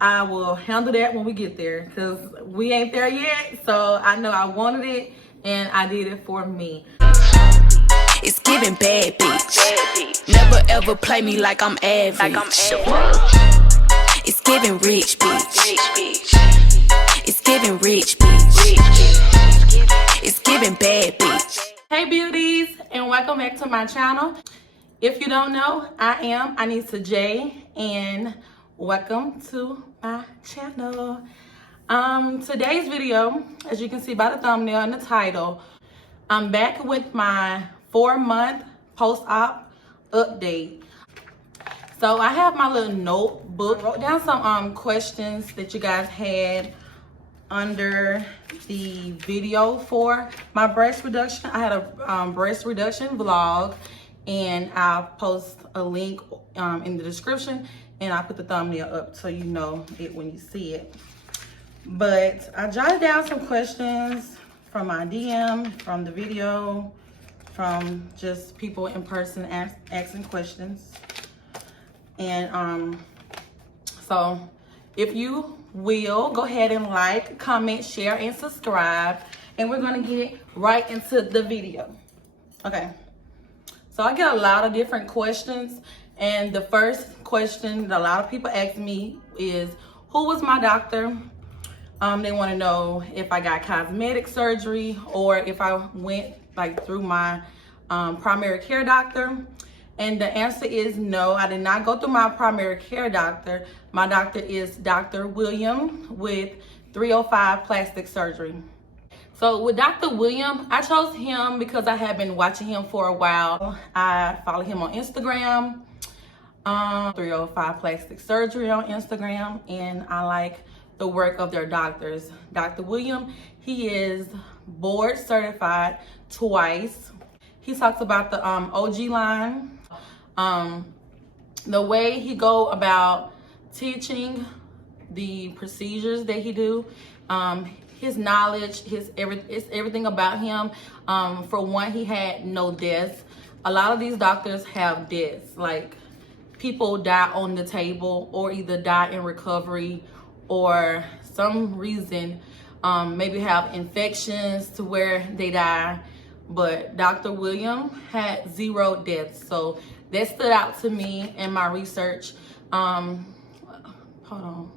I will handle that when we get there, because we ain't there yet. So I know I wanted it and I did it for me. It's giving bad bitch. Never ever play me like I'm average. It's giving rich bitch. It's giving rich bitch. It's giving bad bitch. Hey beauties, and welcome back to my channel. If you don't know, I am Anissa J, and welcome to my channel. Today's video, as you can see by the thumbnail and the title, I'm back with my 4-month post-op update. So I have my little notebook. I wrote down some questions that you guys had under the video for my breast reduction. I had a breast reduction vlog, and I'll post a link in the description, and I'll put the thumbnail up so you know it when you see it. But I jotted down some questions from my DM, from the video, from just people in person asking questions. And so if you will, go ahead and like, comment, share, and subscribe. And we're gonna get right into the video. Okay, so I get a lot of different questions. And the first question that a lot of people ask me is, who was my doctor? They wanna know if I got cosmetic surgery or if I went like through my primary care doctor. And the answer is no, I did not go through my primary care doctor. My doctor is Dr. William with 305 Plastic Surgery. So with Dr. William, I chose him because I have been watching him for a while. I follow him on Instagram, 305 Plastic Surgery on Instagram, and I like the work of their doctors. Dr. William, he is board certified twice. He talks about the OG line. The way he go about teaching the procedures that he do, his knowledge, it's everything about him. For one, he had no deaths. A lot of these doctors have deaths, like people die on the table or either die in recovery or some reason, maybe have infections to where they die. But Dr. William had 0 deaths. So that stood out to me in my research. Hold on.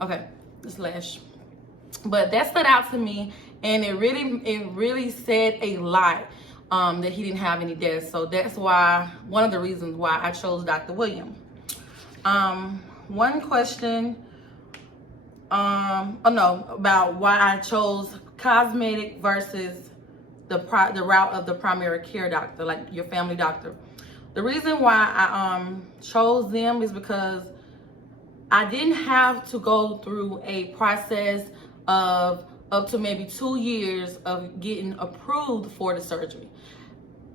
Okay, this lash. But that stood out to me, and it really said a lot that he didn't have any deaths. So that's why, one of the reasons why I chose Dr. William. One question, about why I chose cosmetic versus the route of the primary care doctor, like your family doctor. The reason why I chose them is because I didn't have to go through a process of up to maybe 2 years of getting approved for the surgery.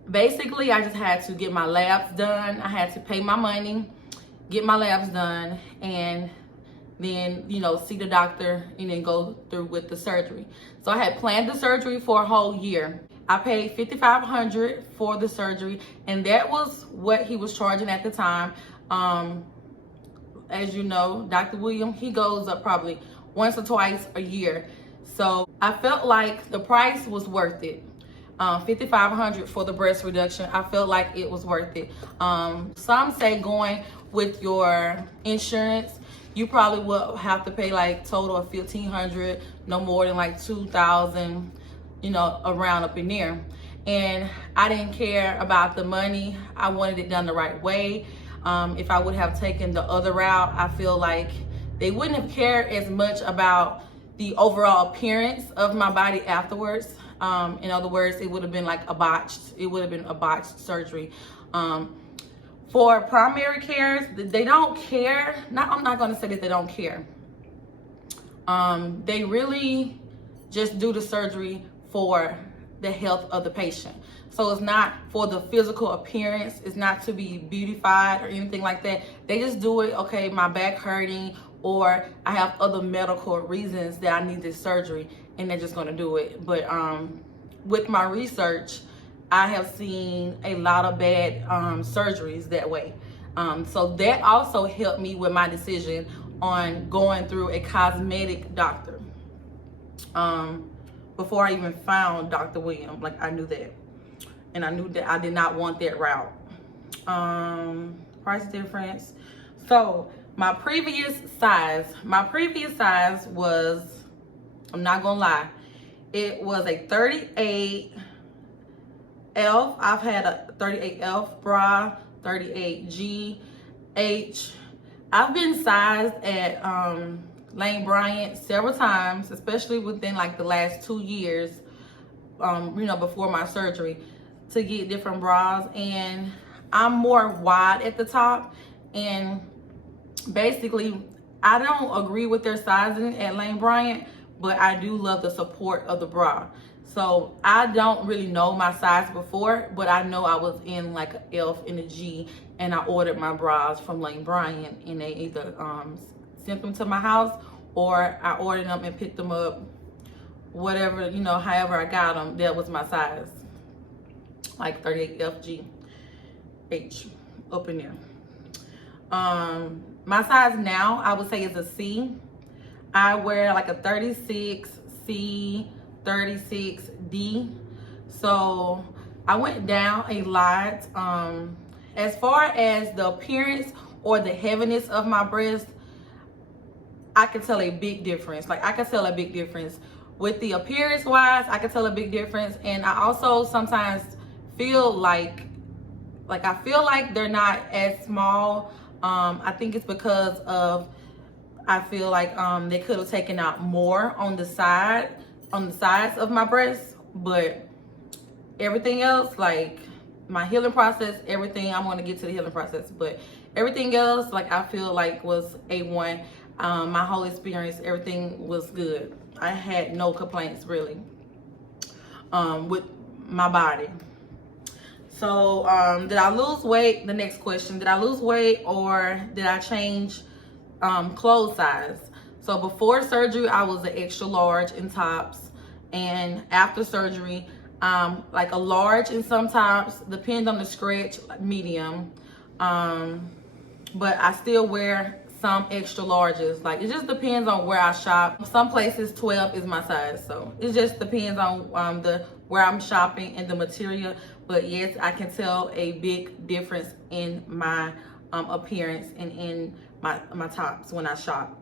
Basically, I just had to get my labs done. I had to pay my money, get my labs done, and then, see the doctor and then go through with the surgery. So I had planned the surgery for a whole year. I paid $5,500 for the surgery, and that was what he was charging at the time. As you know, Dr. William, he goes up probably once or twice a year. So I felt like the price was worth it. $5,500 for the breast reduction, I felt like it was worth it. Some say going with your insurance, you probably will have to pay like total of $1,500, no more than like $2,000, around up in there. And I didn't care about the money. I wanted it done the right way. If I would have taken the other route, I feel like they wouldn't have cared as much about the overall appearance of my body afterwards. In other words, it would have been like a botched surgery. For primary care, they don't care. I'm not gonna say that they don't care. They really just do the surgery for the health of the patient. So it's not for the physical appearance. It's not to be beautified or anything like that. They just do it, okay, my back hurting, or I have other medical reasons that I need this surgery, and they're just gonna do it. But with my research, I have seen a lot of bad surgeries that way. So that also helped me with my decision on going through a cosmetic doctor. Before I even found Dr. William, like I knew that. And I knew that I did not want that route. Price difference. So my previous size was, I'm not gonna lie, it was a 38F. I've had a 38F bra, 38G, H. I've been sized at Lane Bryant several times, especially within like the last 2 years, before my surgery, to get different bras. And I'm more wide at the top, and basically I don't agree with their sizing at Lane Bryant, but I do love the support of the bra. So I don't really know my size before, but I know I was in like an F and a G, and I ordered my bras from Lane Bryant, and they either sent them to my house, or I ordered them and picked them up, whatever, however I got them, that was my size. Like 38F, H, up in there. My size now, I would say, is a C. I wear like a 36C, 36D. So I went down a lot. As far as the appearance or the heaviness of my breast, I can tell a big difference. Like, I can tell a big difference. With the appearance wise, I can tell a big difference. And I also sometimes feel like I feel like they're not as small. I think it's because of, I feel like they could have taken out more on the sides of my breasts, but everything else, like my healing process, everything, I'm going to get to the healing process, but everything else, like, I feel like was A1. My whole experience, everything was good. I had no complaints really with my body. So did I lose weight? The next question, did I lose weight, or did I change clothes size? So before surgery, I was an extra large in tops, and after surgery, like a large in some tops, depends on the stretch, medium, but I still wear some extra larges. Like, it just depends on where I shop. Some places 12 is my size, so it just depends on where I'm shopping and the material. But yes, I can tell a big difference in my appearance and in my tops when I shop.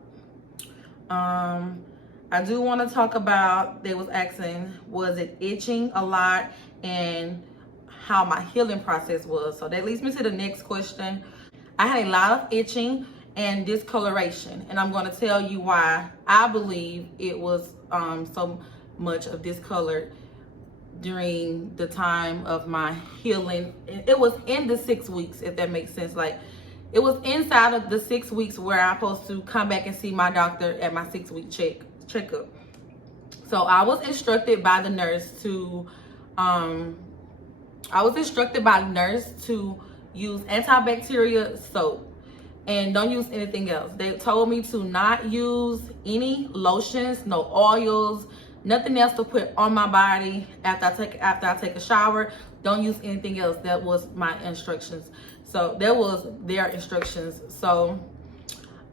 I do want to talk about, they was asking, was it itching a lot, and how my healing process was. So that leads me to the next question. I had a lot of itching and discoloration, and I'm going to tell you why I believe it was so much of discolored during the time of my healing. It was in the 6 weeks, if that makes sense. Like, it was inside of the 6 weeks where I'm supposed to come back and see my doctor at my 6-week checkup. So I was instructed by the nurse to use antibacterial soap and don't use anything else. They told me to not use any lotions, no oils, nothing else to put on my body after I take a shower. Don't use anything else. That was my instructions. So that was their instructions. So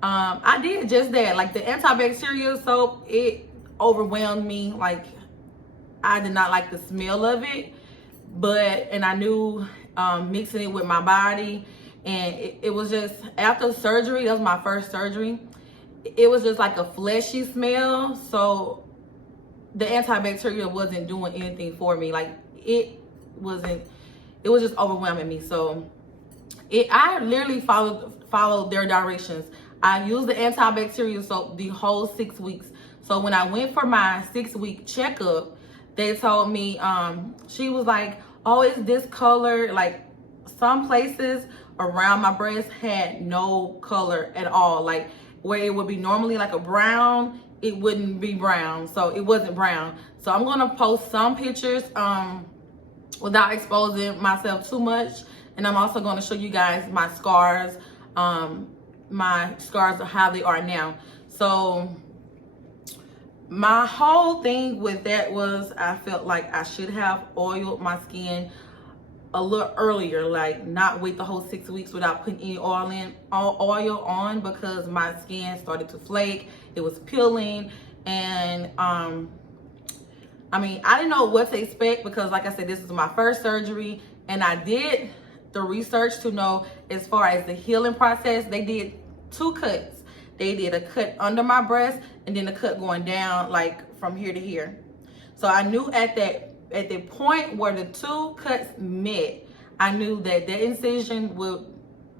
I did just that. Like, the antibacterial soap, it overwhelmed me. Like, I did not like the smell of it, and I knew mixing it with my body, and it was just, after surgery, that was my first surgery, it was just like a fleshy smell. So the antibacterial wasn't doing anything for me. Like, it was just overwhelming me. So I literally followed their directions. I used the antibacterial soap the whole 6 weeks. So when I went for my 6-week checkup, they told me, she was like, oh, it's discolored. Like, some places around my breast had no color at all. Like, where it would be normally like a brown, it wouldn't be brown. So it wasn't brown. So I'm gonna post some pictures without exposing myself too much. And I'm also gonna show you guys my scars of how they are now. So my whole thing with that was, I felt like I should have oiled my skin a little earlier, like not wait the whole 6 weeks without putting any oil on, because my skin started to flake. It was peeling, and I mean, I didn't know what to expect, because like I said, this is my first surgery, and I did the research to know as far as the healing process. They did 2 cuts. They did a cut under my breast and then a cut going down, like from here to here. So I knew at the point where the 2 cuts met, I knew that the incision would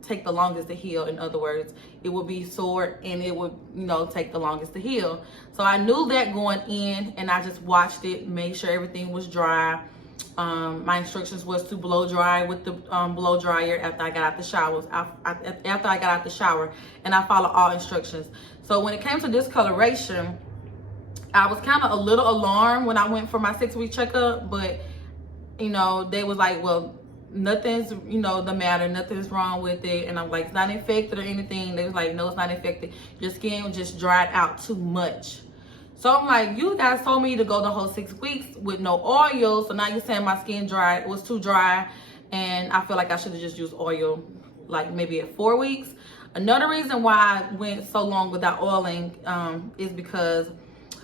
take the longest to heal. In other words, it would be sore and it would, you know, take the longest to heal. So I knew that going in, and I just watched it, made sure everything was dry. My instructions was to blow dry with the blow dryer after I got out the shower. After I got out the shower, and I followed all instructions. So when it came to discoloration, I was kind of a little alarmed when I went for my 6-week checkup, but you know, they was like, well, nothing's, you know, the matter, nothing's wrong with it. And I'm like, it's not infected or anything. They was like, no, it's not infected. Your skin just dried out too much. So I'm like, you guys told me to go the whole 6 weeks with no oil. So now you're saying my skin was too dry, and I feel like I should have just used oil like maybe at 4 weeks. Another reason why I went so long without oiling is because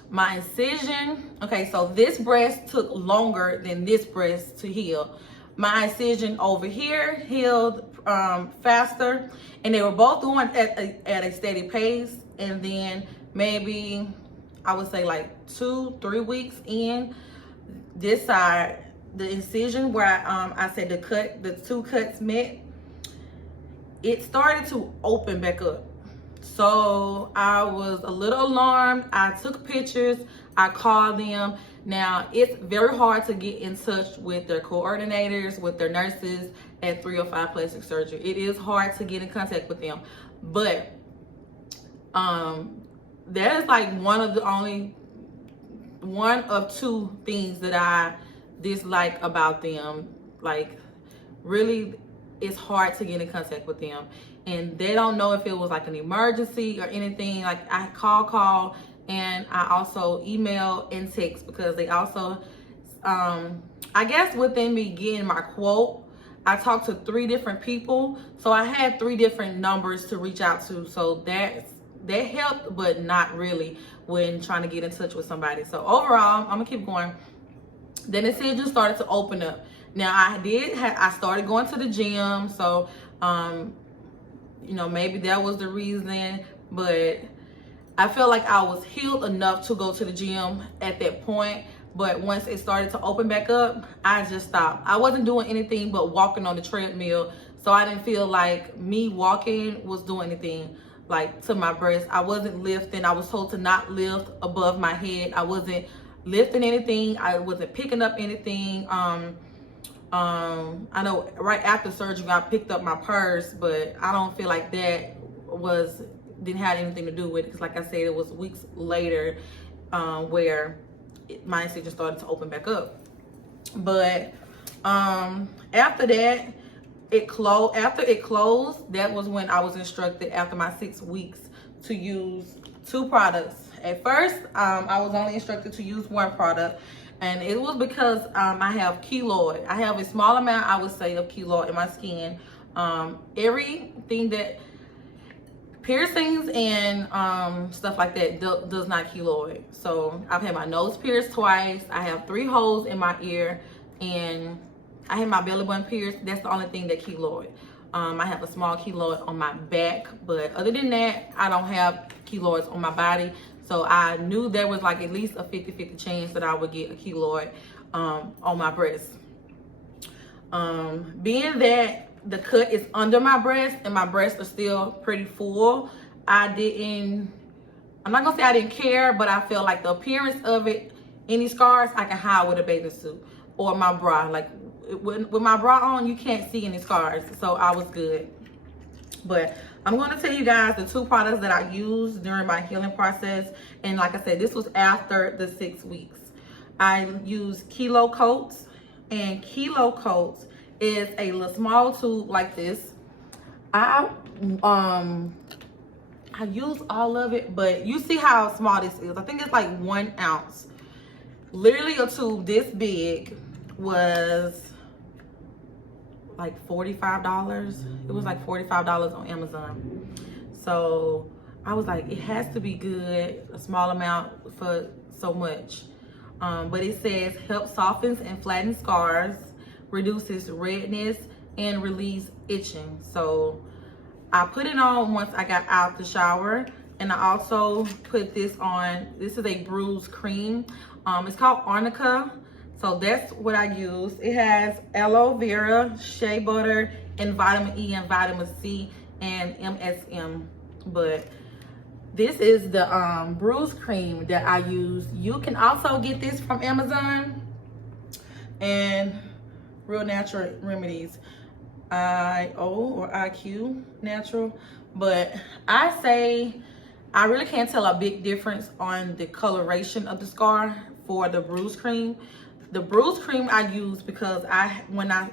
my incision, okay, so this breast took longer than this breast to heal. My incision over here healed faster, and they were both going at a steady pace. And then maybe I would say like 2-3 weeks in, this side, the incision where I said the 2 cuts met, it started to open back up. So I was a little alarmed. I took pictures, I called them. Now, it's very hard to get in touch with their coordinators, with their nurses at 305 Plastic Surgery. It is hard to get in contact with them. But that is like one of 2 things that I dislike about them. Like, really, it's hard to get in contact with them. And they don't know if it was like an emergency or anything. Like, I call, and I also email and text, because they also, I guess within me getting my quote, I talked to 3 different people. So I had 3 different numbers to reach out to. So that helped, but not really when trying to get in touch with somebody. So overall, I'm gonna keep going. Then the incision started to open up. Now I started going to the gym. So, you know, maybe that was the reason, but I felt like I was healed enough to go to the gym at that point. But once it started to open back up, I just stopped. I wasn't doing anything but walking on the treadmill. So I didn't feel like me walking was doing anything like to my breast. I wasn't lifting. I was told to not lift above my head. I wasn't lifting anything. I wasn't picking up anything. I know right after surgery I picked up my purse, but I don't feel like that didn't have anything to do with it, because like I said, it was weeks later where my incision started to open back up. But after that, after it closed, that was when I was instructed after my 6 weeks to use 2 products. At first, I was only instructed to use 1 product, and it was because I have keloid. I have a small amount, I would say, of keloid in my skin. Everything that piercings and stuff like that does not keloid. So I've had my nose pierced twice. I have 3 holes in my ear, and I had my belly button pierced. That's the only thing that keloid. I have a small keloid on my back, but other than that, I don't have keloids on my body. So I knew there was like at least a 50-50 chance that I would get a keloid on my breast. Being that the cut is under my breast and my breasts are still pretty full, I'm not gonna say I didn't care, but I felt like the appearance of it, any scars, I can hide with a bathing suit or my bra. Like with my bra on, you can't see any scars, so I was good. But I'm going to tell you guys the 2 products that I used during my healing process. And like I said, this was after the 6 weeks. I used Kilo Coats, and Kilo Coats is a little small tube like this. I used all of it, but you see how small this is. I think it's like 1 ounce. Literally a tube this big was like $45. It was like $45 on Amazon. So I was like, it has to be good, a small amount for so much. But it says help softens and flattens scars, reduces redness, and relieves itching. So I put it on once I got out the shower, and I also put this on. This is a bruise cream. It's called Arnica. So that's what I use. It has aloe vera, shea butter, and vitamin E and vitamin C and MSM. But this is the bruise cream that I use. You can also get this from Amazon and Real Natural Remedies. or IQ Natural. But I say I really can't tell a big difference on the coloration of the scar for the bruise cream. The bruise cream I use because when my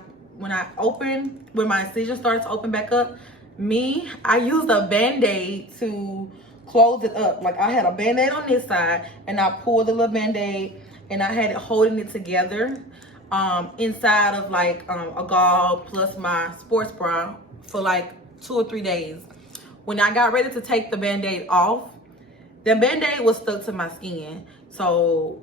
incision starts to open back up, I used a band-aid to close it up. Like I had a band-aid on this side and I pulled the little band-aid and I had it holding it together inside of like a gauze plus my sports bra for like 2 or 3 days. When I got ready to take the band-aid off, the band-aid was stuck to my skin. So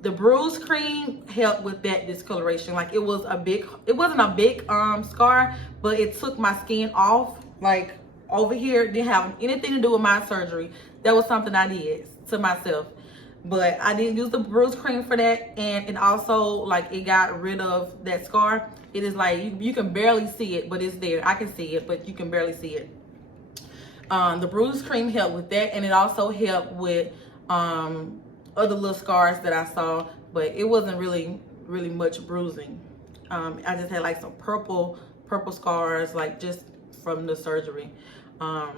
the bruise cream helped with that discoloration. Like it wasn't a big scar, but it took my skin off. Like over here, didn't have anything to do with my surgery. That was something I did to myself. But I didn't use the bruise cream for that, and it also like it got rid of that scar. It is like you can barely see it, but it's there. I can see it, but you can barely see it. The bruise cream helped with that, and it also helped with other little scars that I saw, but it wasn't really much bruising. I just had like some purple scars, like just from the surgery. But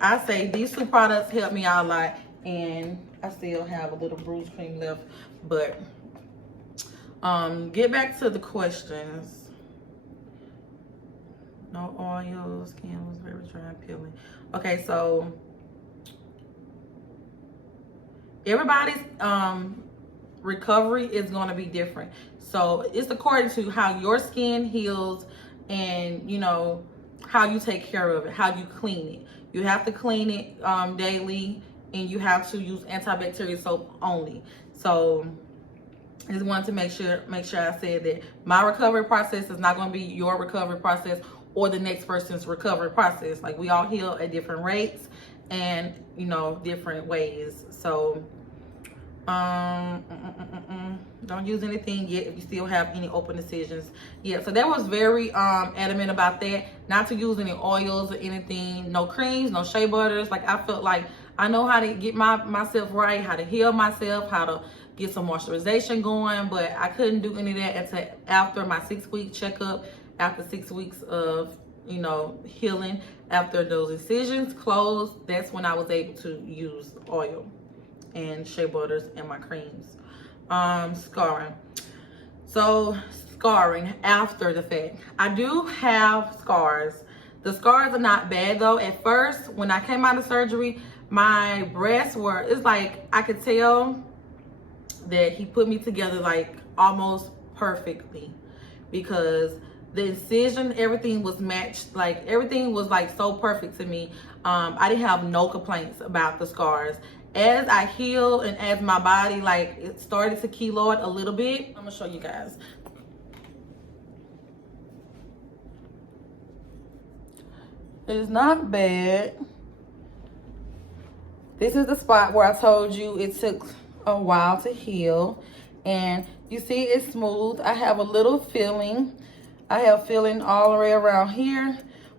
I say these 2 products helped me out a lot, and I still have a little bruise cream left. But get back to the questions. No oil, skin was very dry and peeling. Okay, so everybody's recovery is going to be different. So it's according to how your skin heals and, you know, how you take care of it, how you clean it. You have to clean it daily, and you have to use antibacterial soap only. So I just wanted to make sure I said that my recovery process is not going to be your recovery process or the next person's recovery process. Like we all heal at different rates and, you know, different ways. So don't use anything yet if you still have any open incisions. Yeah, so that was very adamant about that, not to use any oils or anything, no creams, no shea butters. Like I felt like I know how to get myself right, how to heal myself, how to get some moisturization going, but I couldn't do any of that until after my 6-week checkup, after 6 weeks of, you know, healing. After those incisions closed, that's when I was able to use oil and shea butters and my creams. Scarring. So scarring after the fact. I do have scars. The scars are not bad though. At first, when I came out of surgery, my breasts were, it's like I could tell that he put me together like almost perfectly, because the incision, everything was matched. Like everything was like so perfect to me. I didn't have no complaints about the scars. As I healed and as my body, like it started to keloid a little bit. I'm gonna show you guys. It's not bad. This is the spot where I told you it took a while to heal. And you see it's smooth. I have a little feeling. I have feeling all the way around here.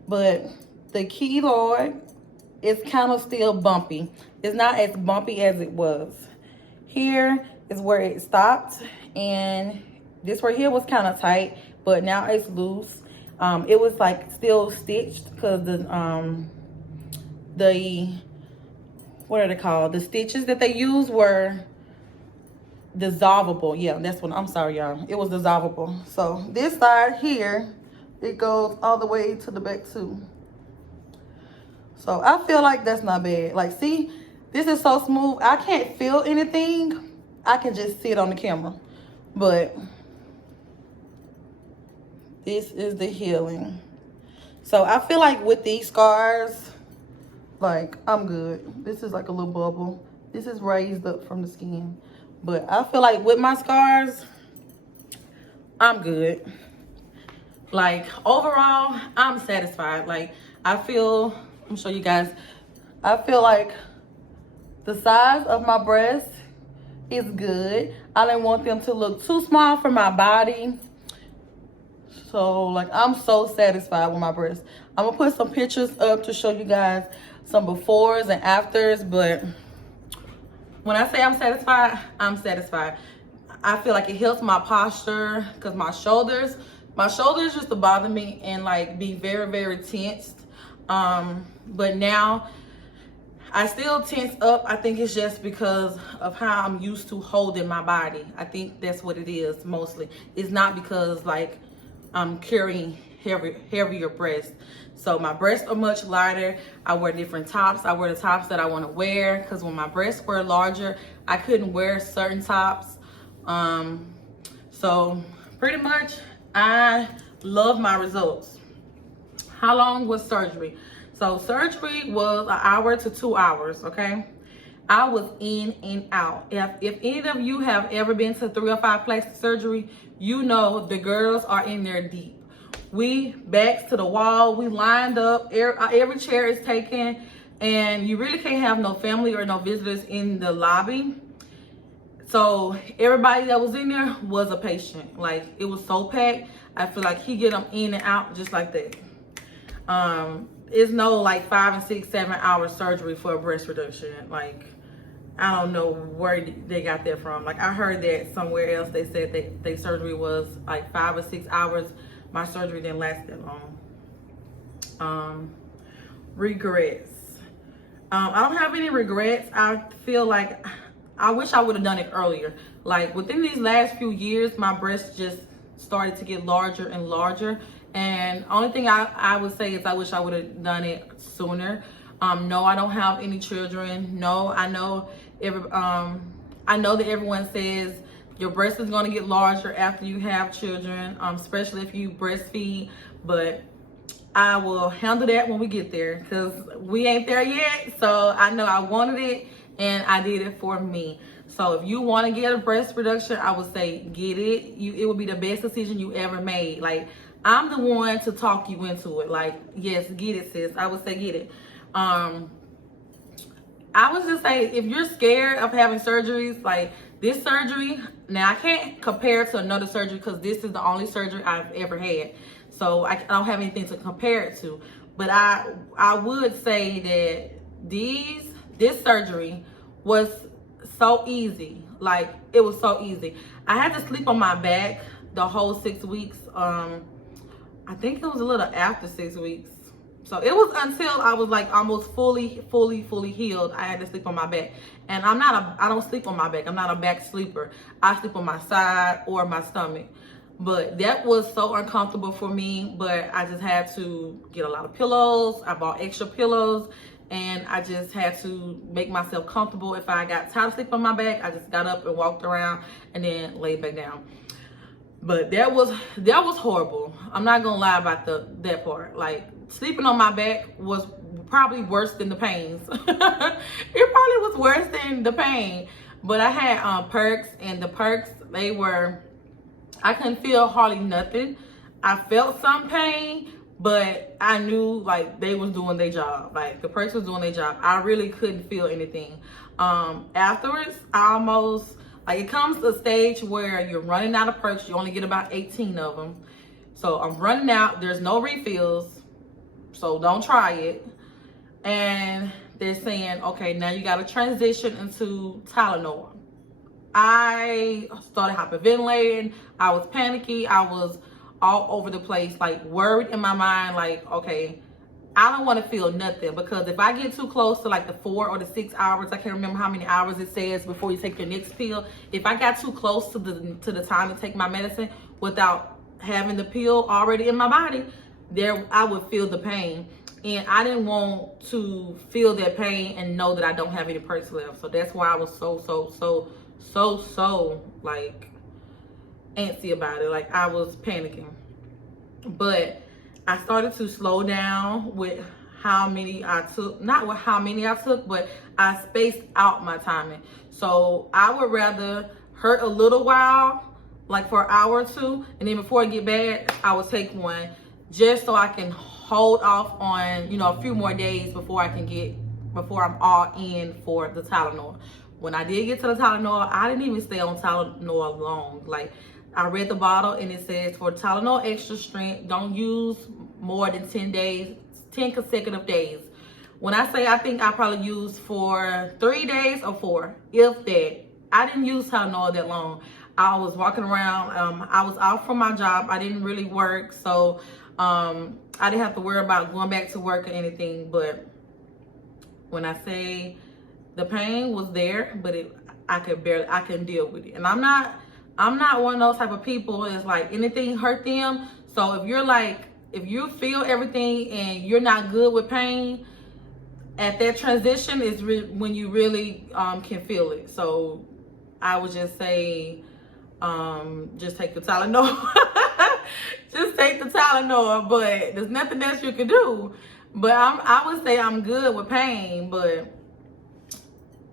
But the keloid is kind of still bumpy. It's not as bumpy as it was. Here is where it stopped. And this right here was kind of tight. But now it's loose. It was like still stitched because the what are they called? The stitches that they used were dissolvable. Yeah, that's what, I'm sorry, y'all. It was dissolvable. So this side here, it goes all the way to the back too. So I feel like that's not bad. Like, see, this is so smooth. I can't feel anything. I can just see it on the camera. But This is the healing. So I feel like with these scars, like, I'm good. This is like a little bubble. This is raised up from the skin. But I feel like with my scars, I'm good. Like, overall, I'm satisfied. Like, I feel, let me show you guys. I feel like the size of my breast is good. I didn't want them to look too small for my body. So, like, I'm so satisfied with my breasts. I'm gonna put some pictures up to show you guys some befores and afters, but when I say I'm satisfied, I'm satisfied. I feel like it helps my posture, because my shoulders used to bother me and like be very, very tensed. But now I still tense up. I think it's just because of how I'm used to holding my body. I think that's what it is mostly. It's not because like I'm carrying heavier breasts. So my breasts are much lighter. I wear different tops. I wear the tops that I want to wear, because when my breasts were larger, I couldn't wear certain tops. So pretty much I love my results. How long was surgery? So surgery was 1 hour to 2 hours, okay? I was in and out. If any of you have ever been to 3 or 5 plastic surgery, you know the girls are in there deep. We backs to the wall, we lined up, every chair is taken, and you really can't have no family or no visitors in the lobby. So everybody that was in there was a patient. Like, it was so packed. I feel like he get them in and out just like that. It's no like 5 and 6, 7 hour surgery for a breast reduction. Like, I don't know where they got that from. Like, I heard that somewhere else they said that their surgery was like 5 or 6 hours. My surgery didn't last that long. Regrets. I don't have any regrets. I feel like I wish I would have done it earlier. Like, within these last few years, my breasts just started to get larger and larger. And only thing I would say is I wish I would have done it sooner. No, I don't have any children. No, I know that everyone says your breast is going to get larger after you have children, especially if you breastfeed. But I will handle that when we get there, because we ain't there yet. So I know I wanted it, and I did it for me. So if you want to get a breast reduction, I would say get it. It would be the best decision you ever made. Like, I'm the one to talk you into it. Like, yes, get it, sis. I would say get it. I would just say, if you're scared of having surgeries, like this surgery, now I can't compare it to another surgery because this is the only surgery I've ever had. So I don't have anything to compare it to. But I would say that this surgery was so easy. Like, it was so easy. I had to sleep on my back the whole 6 weeks. I think it was a little after 6 weeks. So it was until I was like almost fully healed, I had to sleep on my back. And I don't sleep on my back. I'm not a back sleeper. I sleep on my side or my stomach. But that was so uncomfortable for me. But I just had to get a lot of pillows. I bought extra pillows. And I just had to make myself comfortable. If I got tired of sleeping on my back, I just got up and walked around and then laid back down. But that was horrible. I'm not gonna lie about that part. Like, sleeping on my back was probably worse than the pains. It probably was worse than the pain. But I had perks, and the perks, I couldn't feel hardly nothing. I felt some pain, but I knew like they was doing their job. Like, the perks was doing their job. I really couldn't feel anything. Afterwards, it comes to a stage where you're running out of perks. You only get about 18 of them. So I'm running out. There's no refills. So don't try it. And they're saying, okay, now you got to transition into Tylenol. I started hyperventilating. I was panicky. I was all over the place, like worried in my mind, like, okay, I don't want to feel nothing, because if I get too close to like the 4 or the 6 hours, I can't remember how many hours it says before you take your next pill. If I got too close to the time to take my medicine without having the pill already in my body, I would feel the pain. And I didn't want to feel that pain and know that I don't have any perks left. So that's why I was so like antsy about it. Like, I was panicking. but I started to slow down with how many I took, not with how many I took, but I spaced out my timing. So I would rather hurt a little while, like for an hour or two, and then before I get bad, I would take one just so I can hold off on, you know, a few more days before I'm all in for the Tylenol. When I did get to the Tylenol, I didn't even stay on Tylenol long. Like, I read the bottle and it says for Tylenol extra strength, don't use more than 10 consecutive days. When I say I think I probably used for 3 days or 4, if that. I didn't use Tylenol that long. I was walking around. I was out from my job. I didn't really work. So I didn't have to worry about going back to work or anything. But when I say the pain was there, but I couldn't deal with it. And I'm not one of those type of people that's like anything hurt them. So if you feel everything and you're not good with pain, at that transition is when you really can feel it. So I would just say, just take the Tylenol. Just take the Tylenol, but there's nothing else you can do. But I would say I'm good with pain, but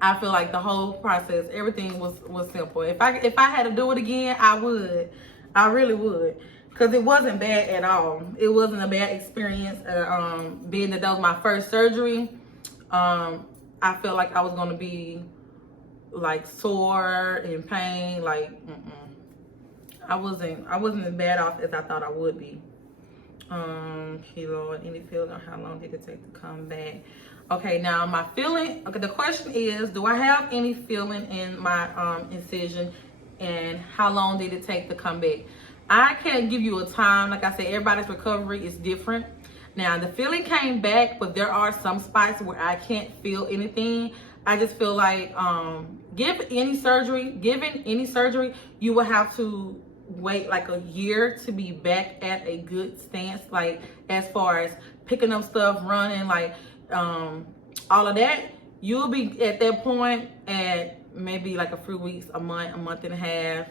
I feel like the whole process, everything was simple. If I had to do it again, I would. I really would. Because it wasn't bad at all. It wasn't a bad experience. Being that was my first surgery, I felt like I was going to be like sore and pain. Like, I wasn't as bad off as I thought I would be. Kilo, any feeling on how long did it take to come back? Okay, now my feeling, okay, the question is, do I have any feeling in my incision, and how long did it take to come back? I can't give you a time. Like I said, everybody's recovery is different. Now, the feeling came back, but there are some spots where I can't feel anything. I just feel like given any surgery, you will have to wait like a year to be back at a good stance, like as far as picking up stuff, running, like all of that. You'll be at that point at maybe like a few weeks, a month and a half.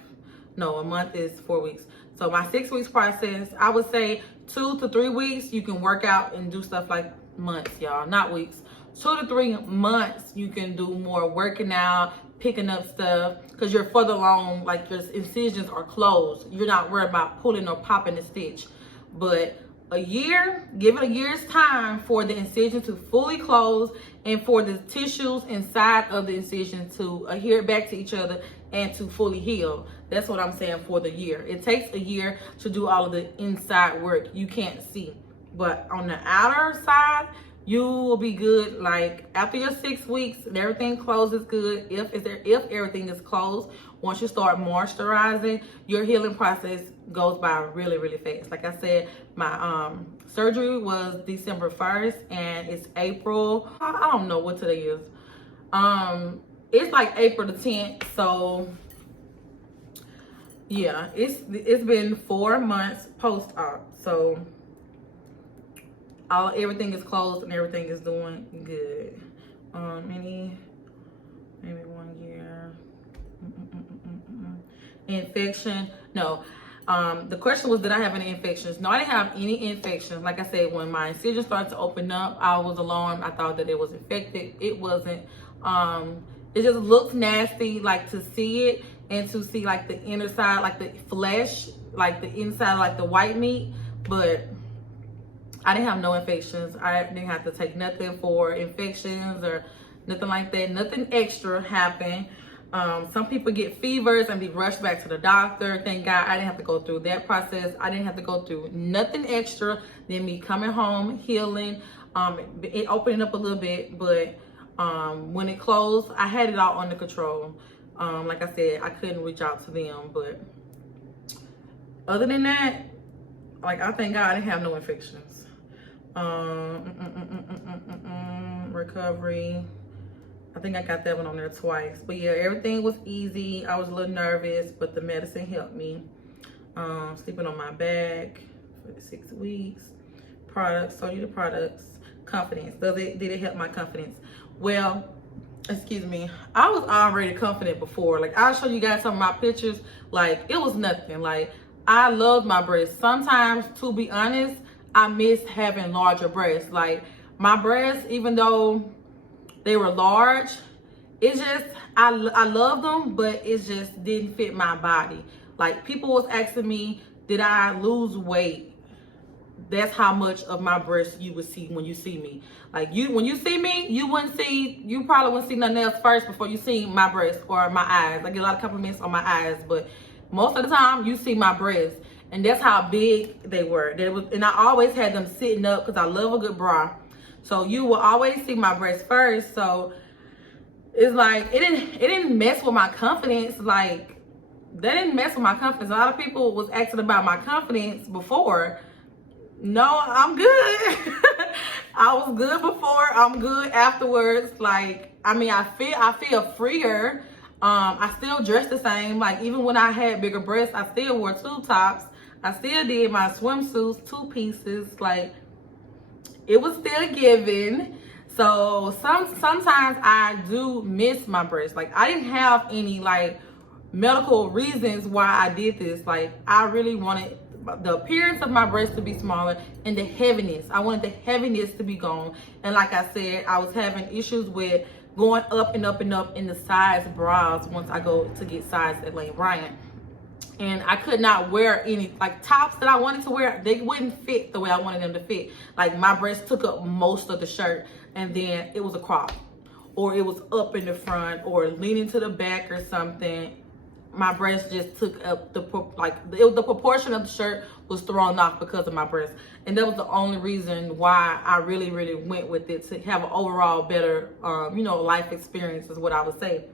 No, a month is 4 weeks. So my 6 weeks process, I would say 2 to 3 weeks you can work out and do stuff like months, y'all, not weeks. 2 to 3 months you can do more working out, picking up stuff, because you're further along, like your incisions are closed. You're not worried about pulling or popping a stitch. But a year, give it a year's time for the incision to fully close and for the tissues inside of the incision to adhere back to each other and to fully heal. That's what I'm saying for the year. It takes a year to do all of the inside work you can't see. But on the outer side, you will be good. Like after your 6 weeks, everything closes good. If everything is closed, once you start moisturizing, your healing process goes by really, really fast. Like I said, my surgery was December 1st and it's April. I don't know what today is. It's like April the 10th. So yeah, it's been 4 months post-op. So everything is closed and everything is doing good. Maybe 1 year. Infection? No. The question was, did I have any infections? No, I didn't have any infections. Like I said, when my incision started to open up, I was alarmed. I thought that it was infected. It wasn't. It just looks nasty, like to see it and to see like the inner side, like the flesh, like the inside, like the white meat. But I didn't have no infections. I didn't have to take nothing for infections or nothing like that. Nothing extra happened. Some people get fevers and be rushed back to the doctor. Thank God I didn't have to go through that process. I didn't have to go through nothing extra than me coming home, healing, it opening up a little bit. But when it closed, I had it all under control. Like I said, I couldn't reach out to them. But other than that, like I thank God I didn't have no infections. Recovery. I think I got that one on there twice. But yeah, everything was easy. I was a little nervous, but the medicine helped me. Sleeping on my back for 6 weeks. Products, so you the products. Confidence. Did it help my confidence? Well, excuse me, I was already confident before. Like I'll show you guys some of my pictures. Like it was nothing. Like I love my breasts. Sometimes, to be honest, I miss having larger breasts. Like my breasts, even though they were large, it just, I love them, but it just didn't fit my body. Like people was asking me, did I lose weight? That's how much of my breasts you would see when you see me. Like when you see me, you probably wouldn't see nothing else first before you see my breasts or my eyes. I get a lot of compliments on my eyes, but most of the time you see my breasts. And that's how big they were. And I always had them sitting up because I love a good bra. So you will always see my breasts first. So it's like, it didn't mess with my confidence. Like, that didn't mess with my confidence. A lot of people was asking about my confidence before. No, I'm good. I was good before. I'm good afterwards. Like, I mean, I feel freer. I still dress the same. Like, even when I had bigger breasts, I still wore tube tops. I still did my swimsuits, 2 pieces. Like, it was still given. So sometimes I do miss my breasts. Like, I didn't have any like medical reasons why I did this. Like, I really wanted the appearance of my breasts to be smaller and the heaviness. I wanted the heaviness to be gone. And like I said, I was having issues with going up and up and up in the size bras once I go to get sized at Lane Bryant. And I could not wear any, like, tops that I wanted to wear, they wouldn't fit the way I wanted them to fit. Like, my breasts took up most of the shirt, and then it was a crop, or it was up in the front, or leaning to the back or something. My breasts just took up the proportion of the shirt was thrown off because of my breasts. And that was the only reason why I really, really went with it, to have an overall better, life experience is what I would say.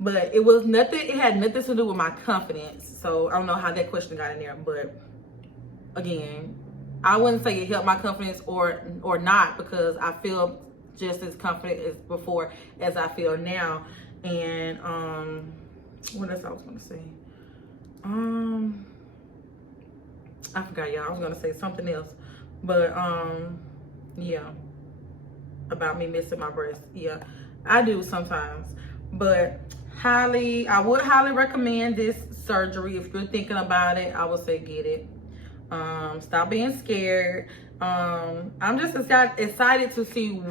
But it was nothing, it had nothing to do with my confidence. So I don't know how that question got in there. But again, I wouldn't say it helped my confidence or not, because I feel just as confident as before as I feel now. And what else I was gonna say? I forgot, y'all. I was gonna say something else. But yeah. About me missing my breasts. Yeah, I do sometimes. But I would highly recommend this surgery. If you're thinking about it, I would say get it. Stop being scared. I'm just excited to see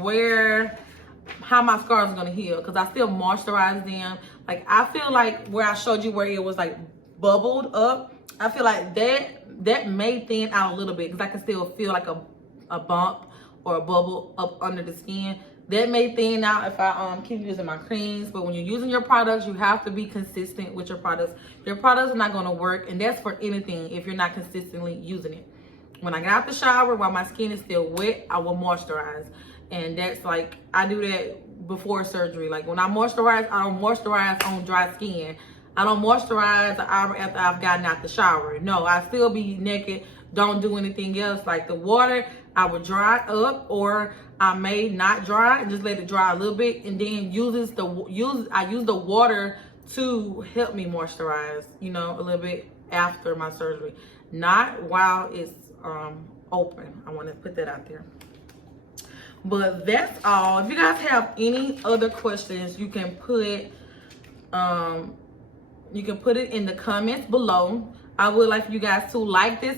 how my scars are gonna heal, because I still moisturize them. Like, I feel like where I showed you where it was like bubbled up, I feel like that may thin out a little bit, because I can still feel like a bump or a bubble up under the skin. That may thin out if I keep using my creams. But when you're using your products, you have to be consistent with your products. Your products are not going to work, and that's for anything, if you're not consistently using it. When I get out the shower, while my skin is still wet, I will moisturize. And that's like, I do that before surgery. Like, when I moisturize, I don't moisturize on dry skin. I don't moisturize an hour after I've gotten out the shower. No, I still be naked. Don't do anything else. Like, the water, I would dry up, or I may not dry and just let it dry a little bit, and then I use the water to help me moisturize, a little bit after my surgery, not while it's open. I want to put that out there. But that's all. If you guys have any other questions, you can put it in the comments below. I would like you guys to like this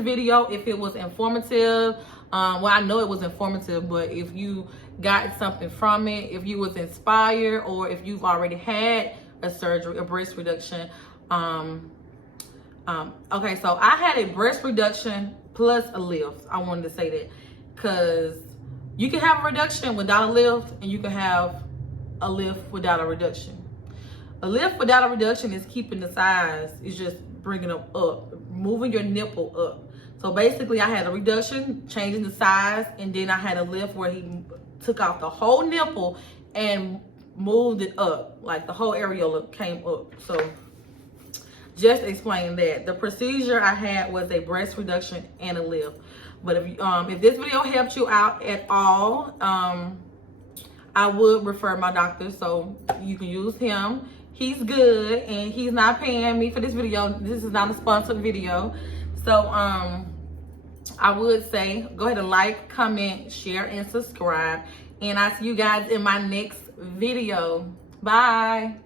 video if it was informative. Well, I know it was informative, but if you got something from it, if you was inspired, or if you've already had a surgery, a breast reduction. Okay, so I had a breast reduction plus a lift. I wanted to say that, because you can have a reduction without a lift, and you can have a lift without a reduction. A lift without a reduction is keeping the size, it's just bringing them up, moving your nipple up. So basically, I had a reduction, changing the size, and then I had a lift where he took out the whole nipple and moved it up, like the whole areola came up. So just explain that. The procedure I had was a breast reduction and a lift. But if this video helped you out at all, I would refer my doctor, so you can use him. He's good, and he's not paying me for this video. This is not a sponsored video. So I would say go ahead and like, comment, share, and subscribe. And I'll see you guys in my next video. Bye.